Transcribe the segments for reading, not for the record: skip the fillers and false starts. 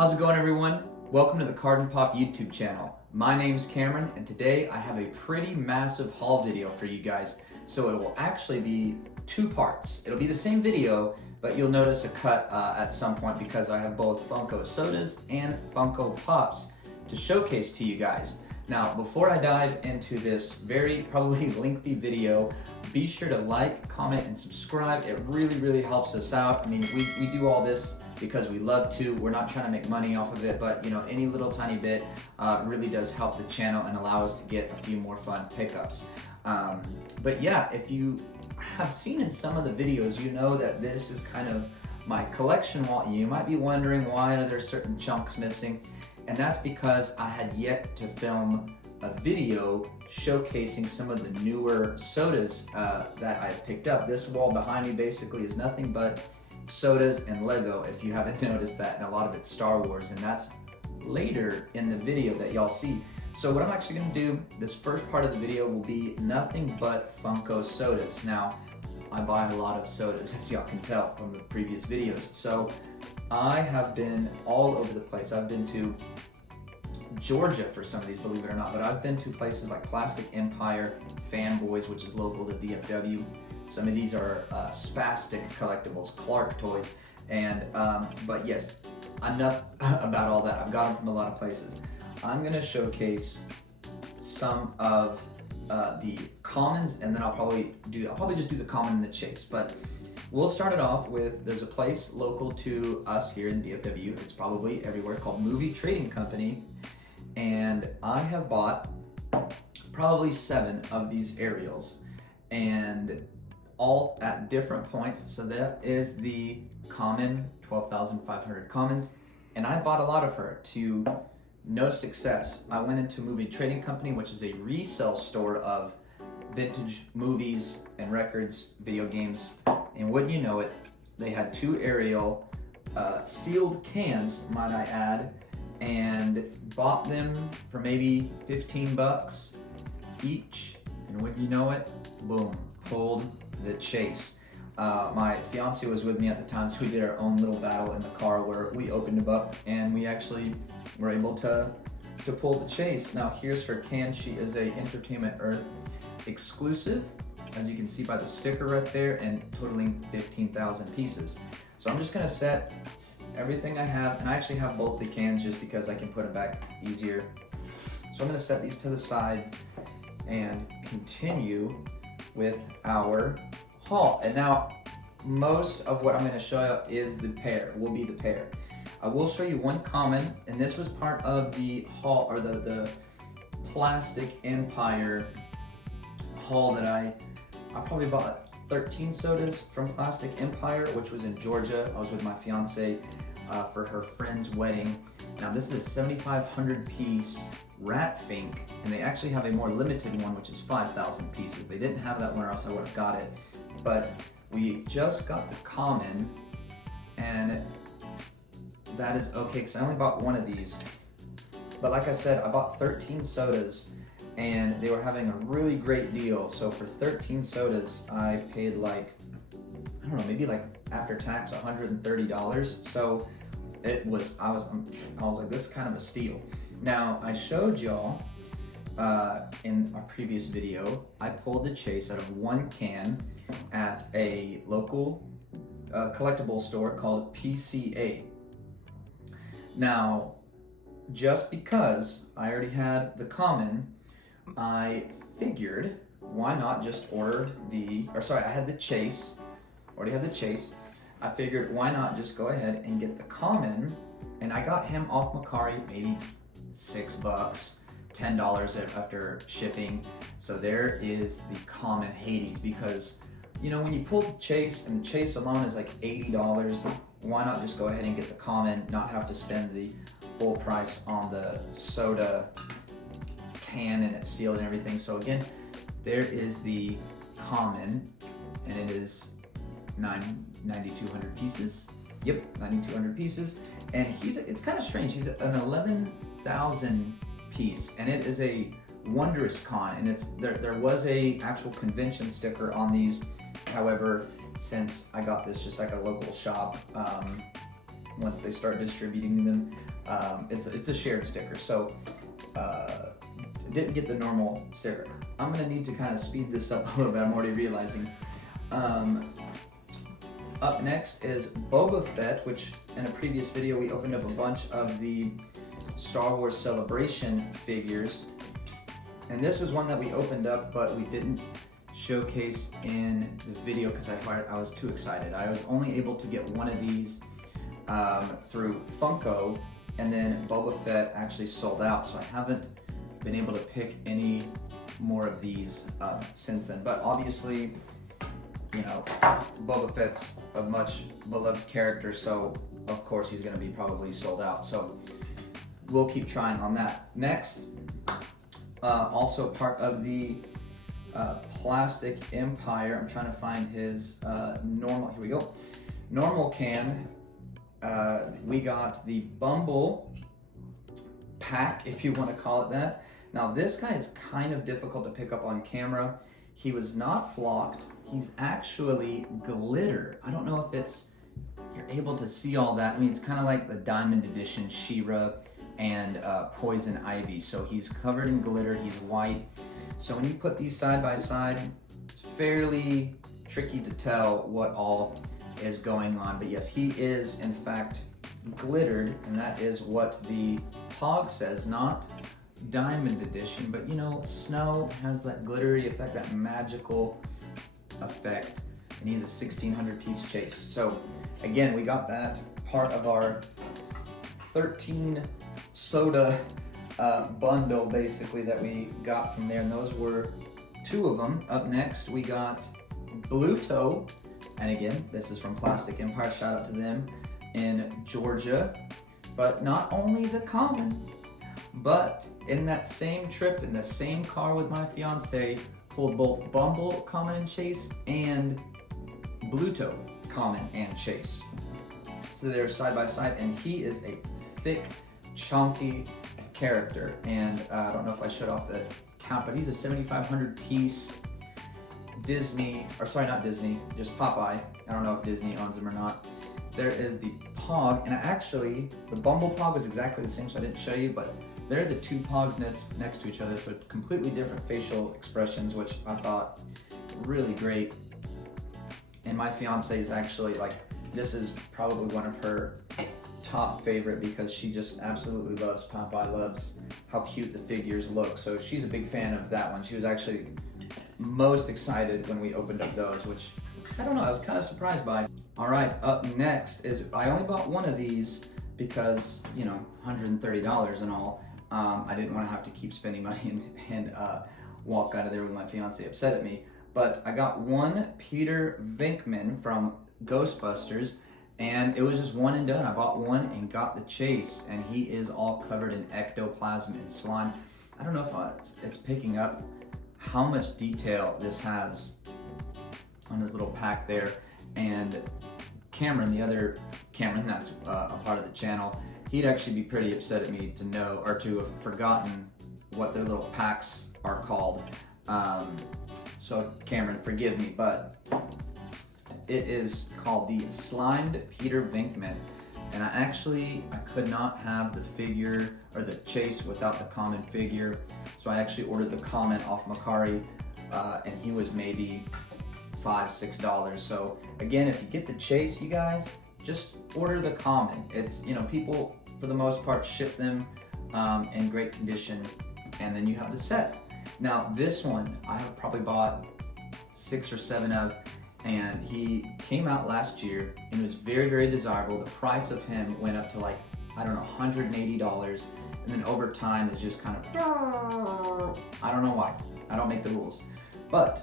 How's it going, everyone? Welcome to the Card and Pop YouTube channel. My name's Cameron, and today I have a pretty massive haul video for you guys. So it will actually be two parts. It'll be the same video, but you'll notice a cut at some point because I have both Funko sodas and Funko Pops to showcase to you guys. Now, before I dive into this very probably lengthy video, be sure to like, comment, and subscribe. It really helps us out. I mean, we do all this because we love to. We're not trying to make money off of it, but you know, any little tiny bit really does help the channel and allow us to get a few more fun pickups. But yeah, if you have seen in some of the videos, you know that this is kind of my collection wall. You might be wondering why are there certain chunks missing, and that's because I had yet to film a video showcasing some of the newer sodas that I've picked up. This wall behind me basically is nothing but sodas and Lego, if you haven't noticed that, and a lot of it's Star Wars, and that's later in the video that y'all see. So what I'm actually going to do, this first part of the video will be nothing but Funko sodas. Now, I buy a lot of sodas, as y'all can tell from the previous videos. So I have been all over the place. I've been to Georgia for some of these, believe it or not, but I've been to places like Plastic Empire, Fanboys, which is local to DFW. Some of these are spastic collectibles, Clark toys, and but yes, enough about all that. I've got them from a lot of places. I'm gonna showcase some of the commons, and then I'll probably just do the common and the chase. But we'll start it off with, there's a place local to us here in DFW. It's probably everywhere, called Movie Trading Company, and I have bought probably 7 of these aerials, and all at different points. So that is the common, 12,500 commons, and I bought a lot of her to no success. I went into Movie Trading Company, which is a resale store of vintage movies and records, video games, and wouldn't you know it, they had 2 aerial sealed cans, might I add, and bought them for maybe 15 bucks each, and wouldn't you know it, boom, pulled the chase. My fiance was with me at the time, so we did our own little battle in the car where we opened them up and we actually were able to pull the chase. Now here's her can. She is a Entertainment Earth exclusive, as you can see by the sticker right there, and totaling 15,000 pieces. So I'm just gonna set everything I have, and I actually have both the cans just because I can put them back easier. So I'm gonna set these to the side and continue with our haul. And now most of what I'm going to show you is the pair, will be the pair. I will show you one common, and this was part of the haul, or the Plastic Empire haul that I probably bought 13 sodas from Plastic Empire, which was in Georgia. I was with my fiance for her friend's wedding. Now this is a 7,500 piece Rat Fink, and they actually have a more limited one, which is 5,000 pieces. They didn't have that one, or else I would have got it. But we just got the common, and that is okay, because I only bought one of these. But like I said, I bought 13 sodas, and they were having a really great deal. So for 13 sodas, I paid like, I don't know, maybe like after tax, $130. So it was, I was like, this is kind of a steal. Now, I showed y'all in our previous video, I pulled the chase out of one can at a local collectible store called PCA. Now, just because I already had the common, I figured, why not just order I had the chase, already had the chase. I figured, why not just go ahead and get the common, and I got him off Macari, maybe $6, $10 after shipping. So there is the common Hades, because you know, when you pull the chase, and the chase alone is like $80, why not just go ahead and get the common, not have to spend the full price on the soda can, and it's sealed and everything. So again, there is the common, and it is 9,200 pieces. Yep, 9,200 pieces. And it's kind of strange, he's an 11,000 piece, and it is a wondrous con, and there was a actual convention sticker on these. However, since I got this just like a local shop, once they start distributing them. It's a shared sticker, so didn't get the normal sticker. I'm gonna need to kind of speed this up a little bit. I'm already realizing. Up next is Boba Fett, which in a previous video we opened up a bunch of the Star Wars Celebration figures. And this was one that we opened up, but we didn't showcase in the video because I was too excited. I was only able to get one of these through Funko, and then Boba Fett actually sold out, so I haven't been able to pick any more of these since then. But obviously, you know, Boba Fett's a much beloved character, so of course he's going to be probably sold out. So we'll keep trying on that. Next, also part of the Plastic Empire. I'm trying to find his normal. Here we go. Normal can. We got the Bumble pack, if you want to call it that. Now this guy is kind of difficult to pick up on camera. He was not flocked. He's actually glitter. I don't know if you're able to see all that. I mean, it's kind of like the Diamond Edition She-Ra and Poison Ivy. So he's covered in glitter, he's white. So when you put these side by side, it's fairly tricky to tell what all is going on. But yes, he is in fact glittered, and that is what the Pog says, not Diamond Edition, but you know, snow has that glittery effect, that magical effect, and he's a 1600 piece chase. So again, we got that part of our 13 soda bundle basically that we got from there, and those were 2 of them. Up next we got Bluto, and again, this is from Plastic Empire, shout out to them in Georgia. But not only the common, but in that same trip, in the same car with my fiance, pulled both Bumble Common and Chase and Bluto Common and Chase. So they're side by side, and he is a thick, chunky character. And I don't know if I showed off the count, but he's a 7,500 piece Disney, or sorry, not Disney, just Popeye. I don't know if Disney owns him or not. There is the Pog, and actually the Bumble Pog was exactly the same, so I didn't show you, but they're the 2 Pogs next to each other, so completely different facial expressions, which I thought really great. And my fiance is actually like, this is probably one of her top favorite because she just absolutely loves Popeye, loves how cute the figures look. So she's a big fan of that one. She was actually most excited when we opened up those, which I don't know, I was kind of surprised by. All right, up next is, I only bought one of these because, you know, $130 and all. I didn't want to have to keep spending money and walk out of there with my fiance upset at me. But I got one Peter Venkman from Ghostbusters, and it was just one and done. I bought one and got the Chase, and he is all covered in ectoplasm and slime. I don't know if it's picking up how much detail this has on his little pack there. And Cameron, the other Cameron that's a part of the channel, he'd actually be pretty upset at me to know, or to have forgotten what their little packs are called. So Cameron, forgive me, but it is called the Slimed Peter Venkman. And I could not have the figure, or the Chase, without the common figure. So I actually ordered the common off Macari, and he was maybe $5, $6. So again, if you get the Chase, you guys, just order the common. It's, you know, people for the most part ship them in great condition, and then you have the set. Now this one I have probably bought 6 or 7 of, and he came out last year and was very, very desirable. The price of him went up to like, I don't know, $180, and then over time it's just kind of, I don't know why, I don't make the rules. But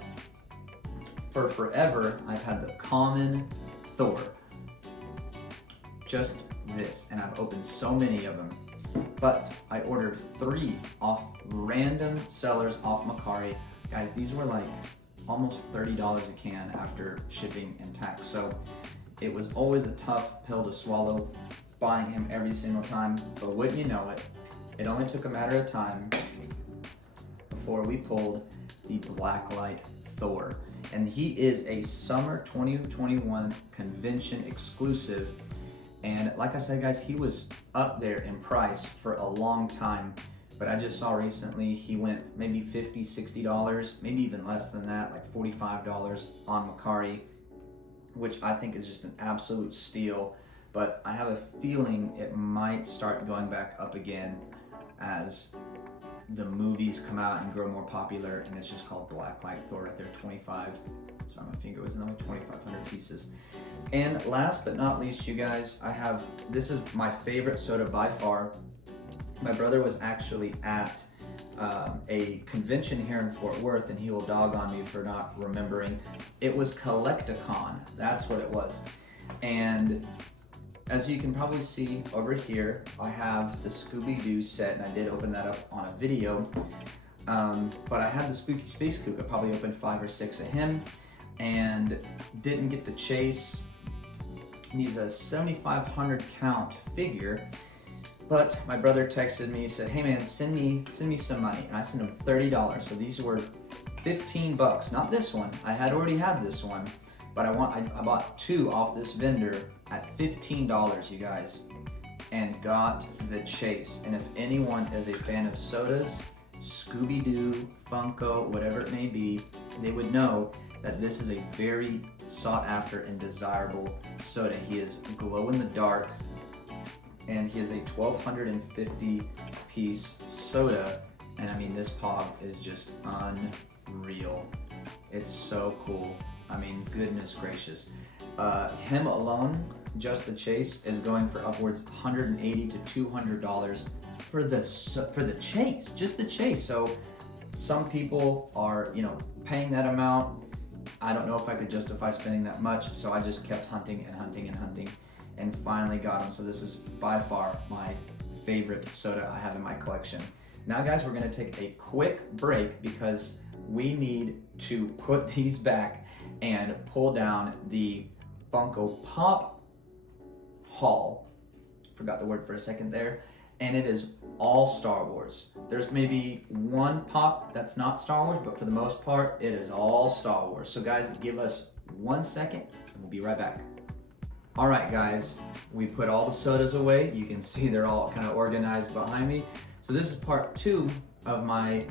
for forever I've had the common Thor, just this, and I've opened so many of them. But I ordered 3 off random sellers off Macari. Guys, these were like almost $30 a can after shipping and tax. So it was always a tough pill to swallow, buying him every single time. But wouldn't you know it, it only took a matter of time before we pulled the Blacklight Thor. And he is a summer 2021 convention exclusive. And like I said, guys, he was up there in price for a long time, but I just saw recently he went maybe $50, $60, maybe even less than that, like $45 on Macari, which I think is just an absolute steal. But I have a feeling it might start going back up again as the movies come out and grow more popular, and it's just called Blacklight Thor right there, 25. Sorry, my finger was in the way, 2,500 pieces. And last but not least, you guys, this is my favorite soda by far. My brother was actually at a convention here in Fort Worth, and he will dog on me for not remembering. It was Collecticon, that's what it was. And as you can probably see over here, I have the Scooby-Doo set, and I did open that up on a video. But I had the Spooky Space Kook. I probably opened 5 or 6 of him and didn't get the chase. He's a 7,500 count figure, but my brother texted me, he said, hey man, send me some money. And I sent him $30. So these were 15 bucks, not this one. I had already had this one, but I bought 2 off this vendor at $15, you guys, and got the chase. And if anyone is a fan of sodas, Scooby-Doo, Funko, whatever it may be, they would know that this is a very sought after and desirable soda. He is glow in the dark, and he is a 1,250 piece soda, and I mean, this pog is just unreal. It's so cool. I mean, goodness gracious. Him alone, just the chase, is going for upwards $180 to $200 for the chase, just the chase. So some people are, paying that amount. I don't know if I could justify spending that much, so I just kept hunting and hunting and hunting, and finally got him. So this is by far my favorite soda I have in my collection. Now guys, we're gonna take a quick break because we need to put these back and pull down the Funko Pop haul. Forgot the word for a second there. And it is all Star Wars. There's maybe one pop that's not Star Wars, but for the most part, it is all Star Wars. So guys, give us 1 second and we'll be right back. All right, guys, we put all the sodas away. You can see they're all kind of organized behind me. So this is part 2 of my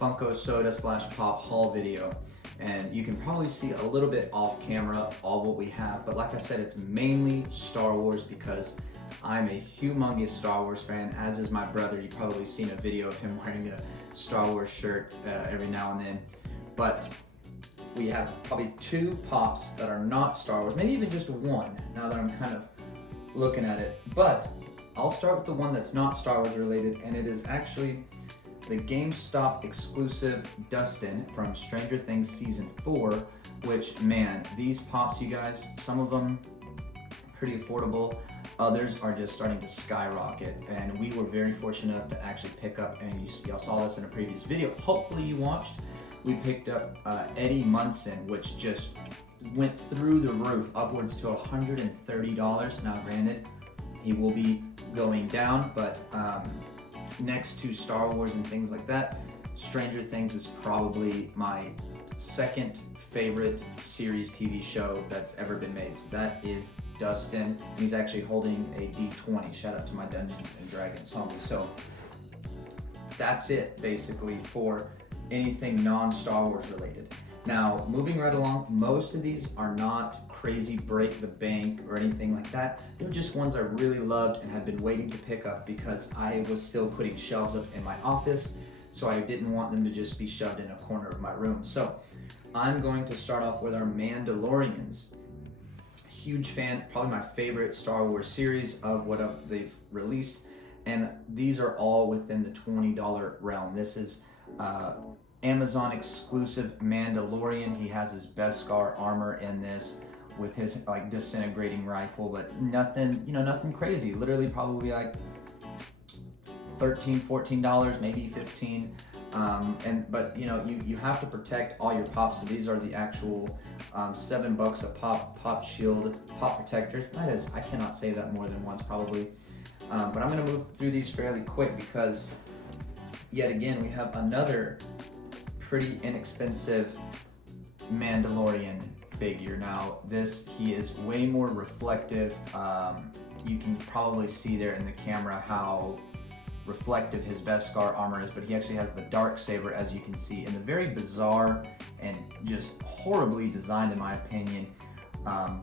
Funko Soda / Pop haul video. And you can probably see a little bit off camera all what we have, but like I said, it's mainly Star Wars because I'm a humongous Star Wars fan, as is my brother. You've probably seen a video of him wearing a Star Wars shirt every now and then. But we have probably 2 pops that are not Star Wars, maybe even just 1, now that I'm kind of looking at it. But I'll start with the one that's not Star Wars related, and it is actually the GameStop exclusive Dustin from Stranger Things Season 4, which, man, these pops, you guys, some of them pretty affordable. Others are just starting to skyrocket, and we were very fortunate enough to actually pick up, and y'all saw this in a previous video, hopefully you watched. We picked up Eddie Munson, which just went through the roof, upwards to $130. Now granted, he will be going down, but next to Star Wars and things like that, Stranger Things is probably my second favorite series TV show that's ever been made. So that is Dustin. He's actually holding a D20. Shout out to my Dungeons and Dragons homies. So that's it basically for anything non-Star Wars related. Now, moving right along, most of these are not crazy break the bank or anything like that. They're just ones I really loved and had been waiting to pick up because I was still putting shelves up in my office, so I didn't want them to just be shoved in a corner of my room. So I'm going to start off with our Mandalorians. Huge fan, probably my favorite Star Wars series of what they've released, and these are all within the $20 realm. This is Amazon exclusive Mandalorian. He has his Beskar armor in this with his like disintegrating rifle, but nothing, nothing crazy. Literally probably like $13, $14, maybe $15. But you have to protect all your pops. So these are the actual $7 a pop shield, pop protectors. That is, I cannot say that more than once probably. But I'm gonna move through these fairly quick because yet again, we have another pretty inexpensive Mandalorian figure. Now he is way more reflective. you can probably see there in the camera how reflective his Beskar armor is, but he actually has the dark saber, as you can see, in the very bizarre and just horribly designed, in my opinion,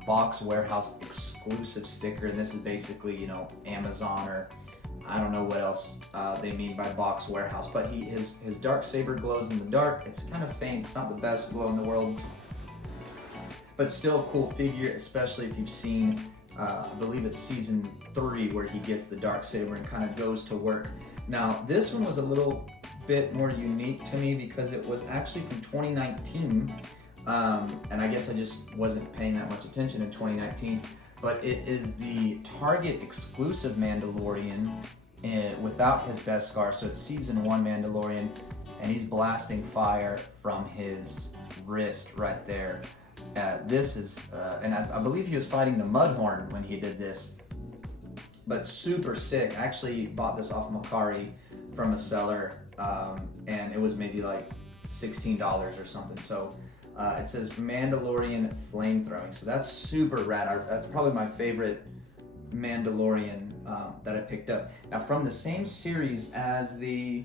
Box Warehouse exclusive sticker. And this is basically, you know, Amazon, or I don't know what else they mean by Box Warehouse, but his dark saber glows in the dark. It's kind of faint. It's not the best glow in the world, but still a cool figure, especially if you've seen I believe it's season 3 where he gets the dark saber and kind of goes to work. Now this one was a little bit more unique to me because it was actually from 2019, and I guess I just wasn't paying that much attention in 2019, but it is the Target exclusive Mandalorian without his Beskar. So it's season 1 Mandalorian, and he's blasting fire from his wrist right there. This is, and I believe he was fighting the Mudhorn when he did this, but super sick. I actually bought this off Macari from a seller, and it was maybe like $16 or something. So it says Mandalorian flamethrowing, so that's super rad. That's probably my favorite Mandalorian that I picked up. Now from the same series as the,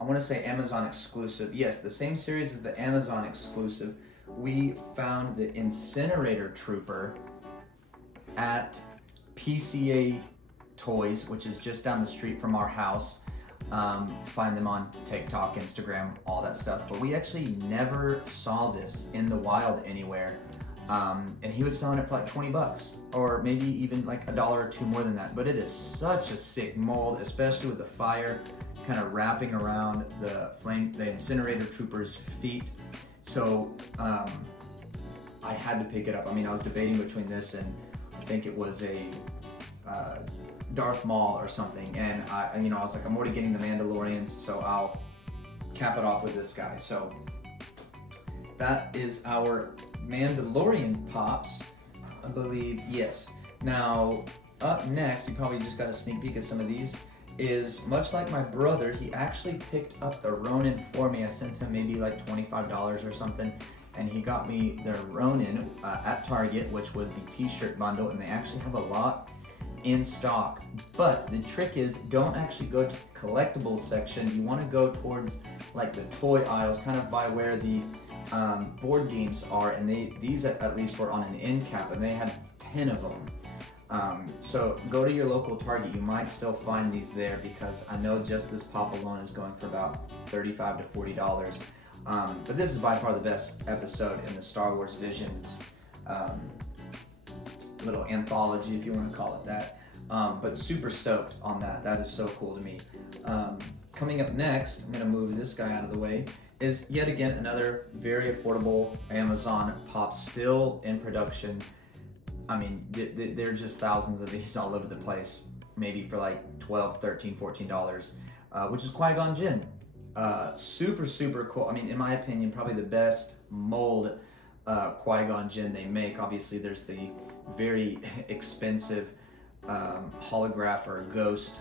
I want to say Amazon exclusive, yes, the same series as the Amazon exclusive, we found the Incinerator Trooper at PCA Toys, which is just down the street from our house. Find them on TikTok, Instagram, all that stuff. But we actually never saw this in the wild anywhere. And he was selling it for like 20 bucks, or maybe even like $1 or $2 more than that. But it is such a sick mold, especially with the fire kind of wrapping around the Incinerator Trooper's feet. So I had to pick it up. I mean, I was debating between this and I think it was a Darth Maul or something, and I was like, I'm already getting the Mandalorians, so I'll cap it off with this guy. So that is our Mandalorian pops, I believe. Yes. Now up next, you probably just got a sneak peek at some of these, is much like my brother, he actually picked up the Ronin for me. I sent him maybe like $25 or something, and he got me the Ronin at Target, which was the t-shirt bundle, and they actually have a lot in stock. But the trick is, don't actually go to the collectibles section. You want to go towards like the toy aisles, kind of by where the board games are, and these at least were on an end cap, and they had 10 of them. So go to your local Target. You might still find these there, because I know just this pop alone is going for about $35 to $40. But this is by far the best episode in the Star Wars Visions little anthology, if you want to call it that. But super stoked on that. That is so cool to me. Coming up next, I'm going to move this guy out of the way, is yet again another very affordable Amazon pop, still in production. I mean, there are just thousands of these all over the place, maybe for like $12, $13, $14, which is Qui-Gon Jinn. Super, super cool. I mean, in my opinion, probably the best mold Qui-Gon Jinn they make. Obviously, there's the very expensive holograph or ghost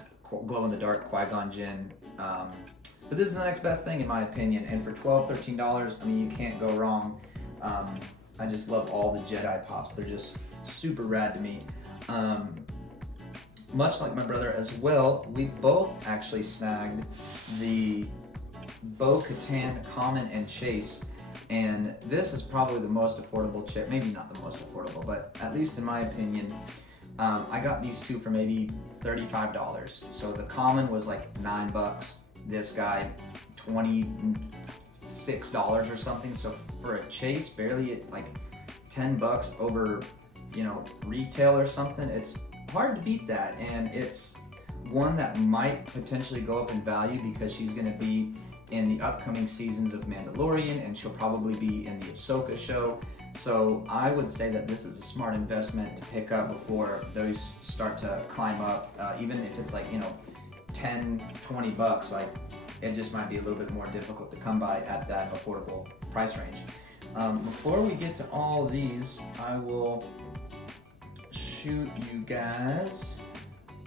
glow-in-the-dark Qui-Gon Jinn. But this is the next best thing in my opinion, and for $12, $13, I mean, you can't go wrong. I just love all the Jedi pops. They're just super rad to me. Much like my brother as well, we both actually snagged the Bo-Katan Common and Chase, and this is probably the most affordable chip. Maybe not the most affordable, but at least in my opinion, I got these two for maybe $35. So the Common was like $9. This guy, $26 or something. So for a Chase, barely at like $10 over, retail or something. It's hard to beat that, and it's one that might potentially go up in value because she's going to be in the upcoming seasons of Mandalorian, and she'll probably be in the Ahsoka show. So I would say that this is a smart investment to pick up before those start to climb up. Even if it's like, $10, $20, like it just might be a little bit more difficult to come by at that affordable price range. Before we get to all these, I will shoot you guys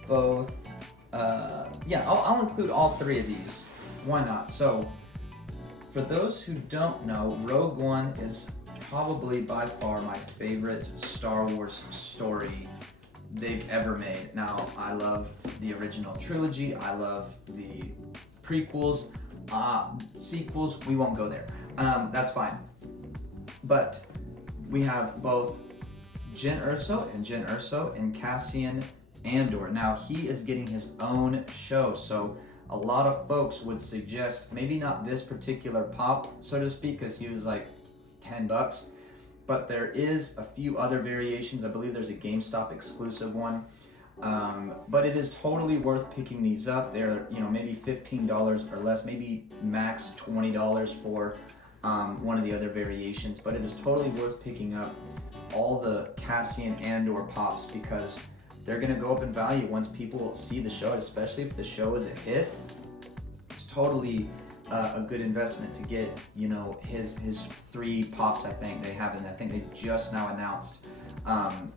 both. I'll include all three of these. Why not? So, for those who don't know, Rogue One is probably by far my favorite Star Wars story they've ever made. Now, I love the original trilogy. I love the prequels, sequels. We won't go there. That's fine. But we have both Jyn Erso and Cassian Andor. Now, he is getting his own show, so a lot of folks would suggest maybe not this particular pop, so to speak, because he was like $10, but there is a few other variations. I believe there's a GameStop exclusive one, but it is totally worth picking these up. They're, you know, maybe $15 or less, maybe max $20 for one of the other variations, but it is totally worth picking up all the Cassian Andor pops because they're gonna go up in value once people see the show, especially if the show is a hit. It's totally a good investment to get, you know, his 3 pops. I think they have, and I think they just now announced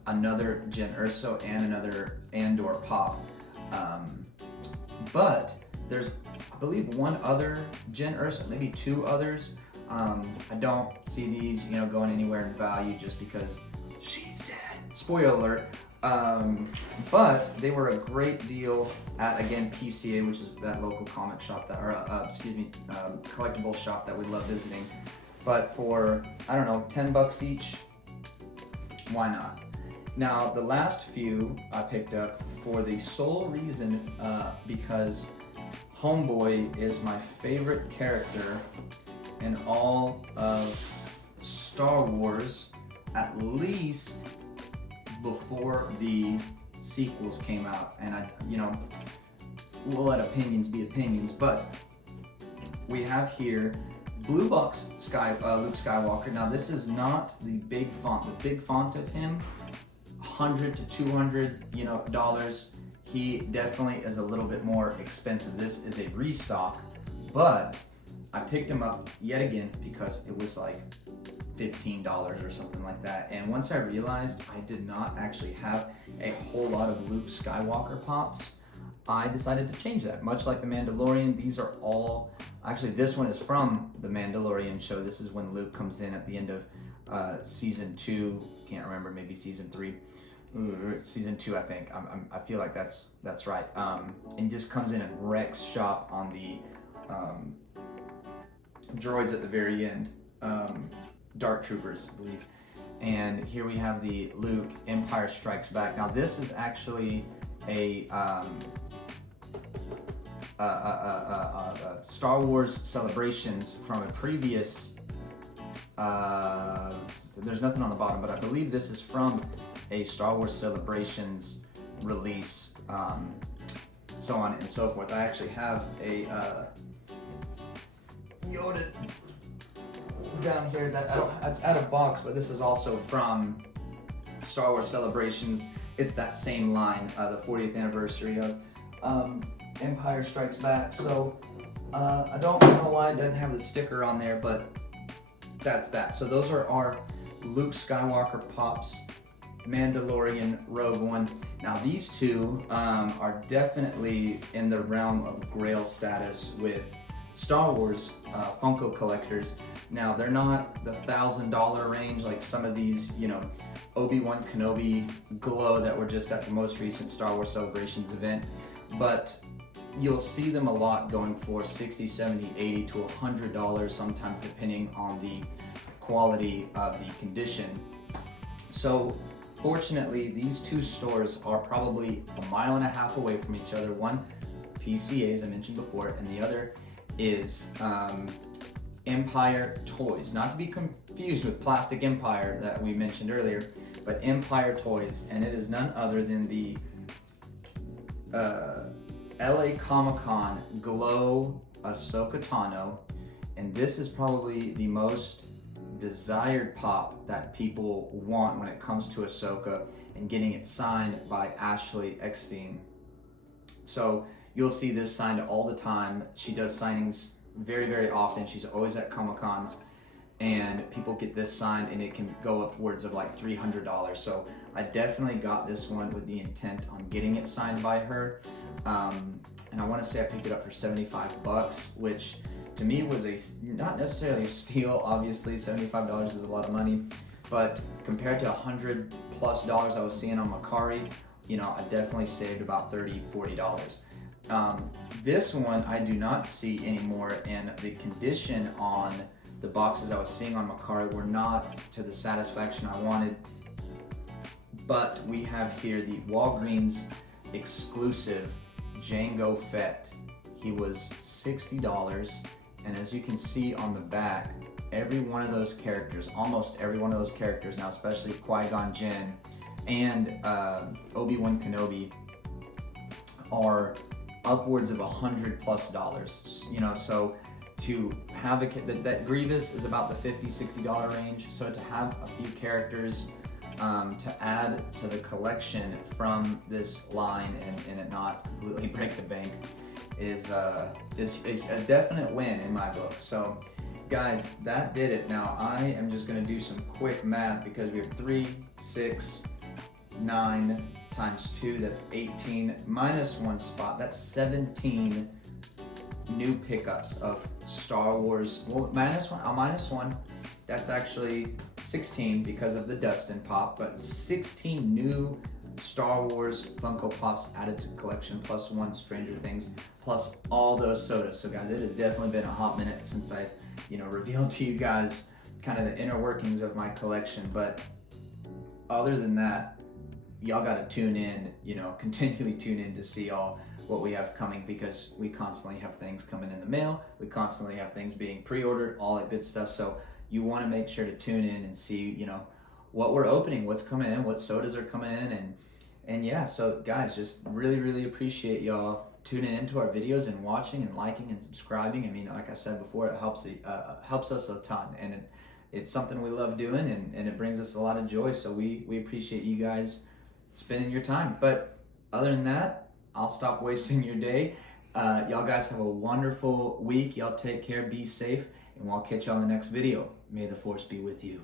another Jyn Erso and another Andor pop. But there's, I believe, one other Jyn Erso, maybe 2 others. I don't see these, you know, going anywhere in value just because she's dead. Spoiler alert. But they were a great deal at, again, PCA, which is that local comic shop that, or collectible shop that we love visiting. But for, I don't know, $10 each, why not? Now, the last few I picked up for the sole reason because Homeboy is my favorite character in all of Star Wars, at least before the sequels came out. And I, you know, we'll let opinions be opinions, but we have here blue box Luke Skywalker. Now this is not the big font. The big font of him, $100 to $200, you know, dollars. He definitely is a little bit more expensive. This is a restock, but I picked him up yet again because it was like $15 or something like that. And once I realized I did not actually have a whole lot of Luke Skywalker pops, I decided to change that. Much like The Mandalorian, these are all, actually this one is from The Mandalorian show. This is when Luke comes in at the end of season 2, can't remember, maybe season 3. Season 2, I think. I feel like that's right. And just comes in and wrecks shop on the droids at the very end, Dark Troopers, I believe. And here we have the Luke Empire Strikes Back. Now this is actually a Star Wars Celebrations from a previous, there's nothing on the bottom, but I believe this is from a Star Wars Celebrations release, so on and so forth. I actually have a Yoda down here that's out of box, but this is also from Star Wars Celebrations. It's that same line, the 40th anniversary of Empire Strikes Back. So I don't know why it doesn't have the sticker on there, but that's that. So those are our Luke Skywalker pops, Mandalorian, Rogue One. Now these two are definitely in the realm of Grail status with Star Wars Funko collectors. Now they're not the $1,000 range like some of these, you know, Obi-Wan Kenobi glow that were just at the most recent Star Wars Celebrations event, but you'll see them a lot going for $60, $70, $80 to $100 sometimes, depending on the quality of the condition. So fortunately, these two stores are probably 1.5 miles away from each other. One, PCA, as I mentioned before, and the other is Empire Toys. Not to be confused with Plastic Empire that we mentioned earlier, but Empire Toys, and it is none other than the LA Comic-Con Glow Ahsoka Tano, and this is probably the most desired pop that people want when it comes to Ahsoka and getting it signed by Ashley Eckstein. So you'll see this signed all the time. She does signings very, very often. She's always at Comic-Cons, and people get this signed, and it can go upwards of like $300. So I definitely got this one with the intent on getting it signed by her. And I want to say I picked it up for $75, which to me was not necessarily a steal. Obviously, $75 is a lot of money, but compared to $100+ I was seeing on Macari I definitely saved about $30-40. This one I do not see anymore, and the condition on the boxes I was seeing on Mercari were not to the satisfaction I wanted. But we have here the Walgreens exclusive Django Fett. He was $60, and as you can see on the back, every one of those characters, almost every one of those characters now, especially Qui-Gon Jinn and Obi-Wan Kenobi, are upwards of $100+. So to have that Grievous is about the $50-60 range. So to have a few characters to add to the collection from this line and it not completely break the bank is a definite win in my book. So guys, that did it. Now I am just going to do some quick math because we have 3, 6, 9 times 2, that's 18, minus 1 spot, that's 17 new pickups of Star Wars. Well, minus 1, that's actually 16 because of the Dustin pop, but 16 new Star Wars Funko Pops added to the collection, plus 1 Stranger Things, plus all those sodas. So guys, it has definitely been a hot minute since I've revealed to you guys kind of the inner workings of my collection. But other than that, y'all got to tune in, continually tune in to see all what we have coming, because we constantly have things coming in the mail, we constantly have things being pre-ordered, all that good stuff. So you want to make sure to tune in and see what we're opening, what's coming in, what sodas are coming in, and yeah. So guys, just really appreciate y'all tuning into our videos and watching and liking and subscribing. I mean, like I said before, it helps us a ton, and it's something we love doing, and it brings us a lot of joy. So we appreciate you guys spending your time. But other than that, I'll stop wasting your day. Y'all guys have a wonderful week. Y'all take care, be safe, and we'll catch y'all in the next video. May the Force be with you.